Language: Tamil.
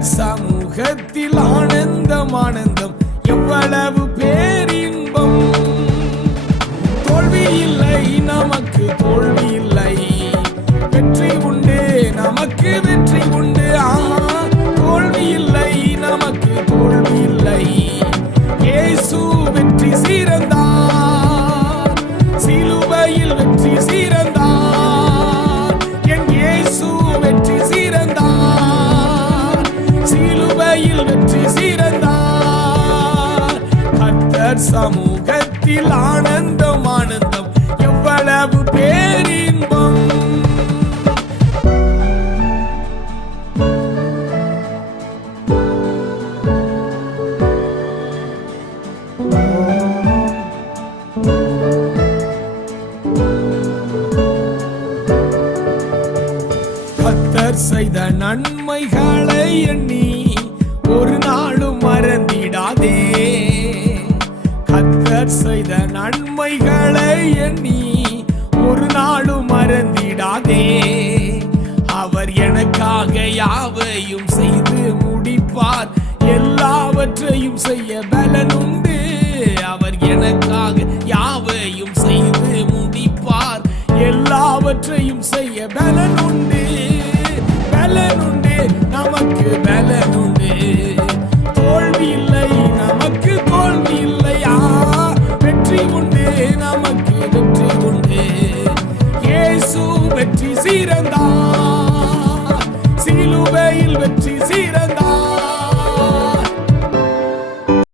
கர்த்தர் சமூகத்தில் ஆனந்தம் ஆனந்தம், எவ்வளவு பேரின்பம். தோல்வி இல்லை நமக்கு, தோல்வி இல்லை, வெற்றி உண்டு நமக்கு, வெற்றி உண்டு. தோல்வி இல்லை நமக்கு, தோல்வி இல்லை. இயேசு வெற்றி சீரந்தார், சிலுவையில் வெற்றி சீரந்தார். என் இயேசு வெற்றி சீரந்தார், சிலுவையில் வெற்றி சீரந்தார். கர்த்தர் சமூகத்தில் ஆனந்தம் ஆனந்தம், எவ்வளவு பேரின்பம். கர்த்தர் செய்த நன்மைகளை எண்ணி ஒரு நாளும் மறந்திடாதே. கர்த்தர் செய்த நன்மைகளை எண்ணி ஒரு நாளும் மறந்திடாதே. அவர் எனக்காக யாவையும் செய்து முடிப்பார், எல்லாவற்றையும் செய்ய பலனுண்டு. அவர் எனக்காக யாவையும் செய்து முடிப்பார், எல்லாவற்றையும் செய்ய பலனுண்டு. பலனுண்டு நமக்கு, பலனுண்டு. தோல்வி இல்லை நமக்கு, தோல்வி இல்லையா, வெற்றி உண்டு நமக்கு, வெற்றி உண்டு. இயேசு வெற்றி சீரந்தார், சிலுவையில் வெற்றி சீரந்தார்.